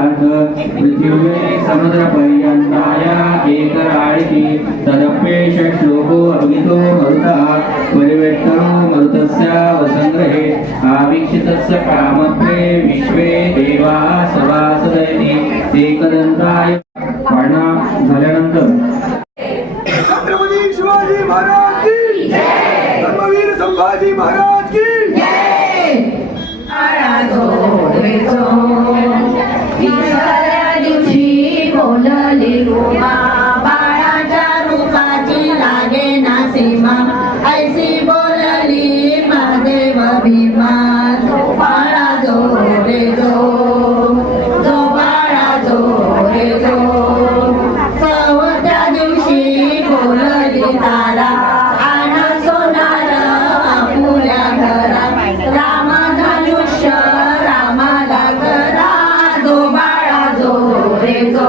पृथिवे समुद्र पर्यंताया एकराळिति तदप्येष श्लोको अभितो मरुतः परिवेष्टनो मरुतस्य वसंग्रहे आवीक्षितस्य कामप्रे विश्वे देवा सभासदैति एकदंताय पाळणा झाल्यानंतर छत्रपती शिवाजी महाराज की जय, धर्मवीर संभाजी महाराज की जय। बोलली रुमा बाळाच्या रूपाची लागे ना सीमा ऐसी बोलली महादेव भीमा जो बाळा जो रे जो जो बाळा जो रे जो चौथ्या दिवशी बोलली तारा आणि सोनार आपुल्या घरा राम धनुष्य रामाला करा जो बाळा जो रे जो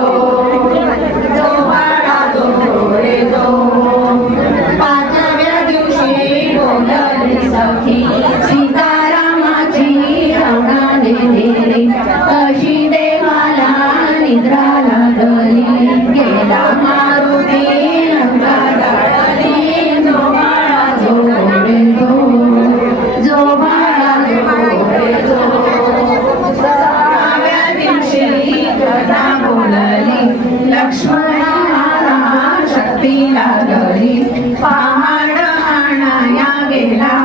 सीतारामाची रवणाने नेली अशी देवाला निद्रा लागली गेला मारुती रंगा जाळली जो बाळा जो रे जो जो बाळा जो रे जो सहाव्या दिवशी कथा बोलली लक्ष्मणाला शक्ती लागली पहाड आणाया गेला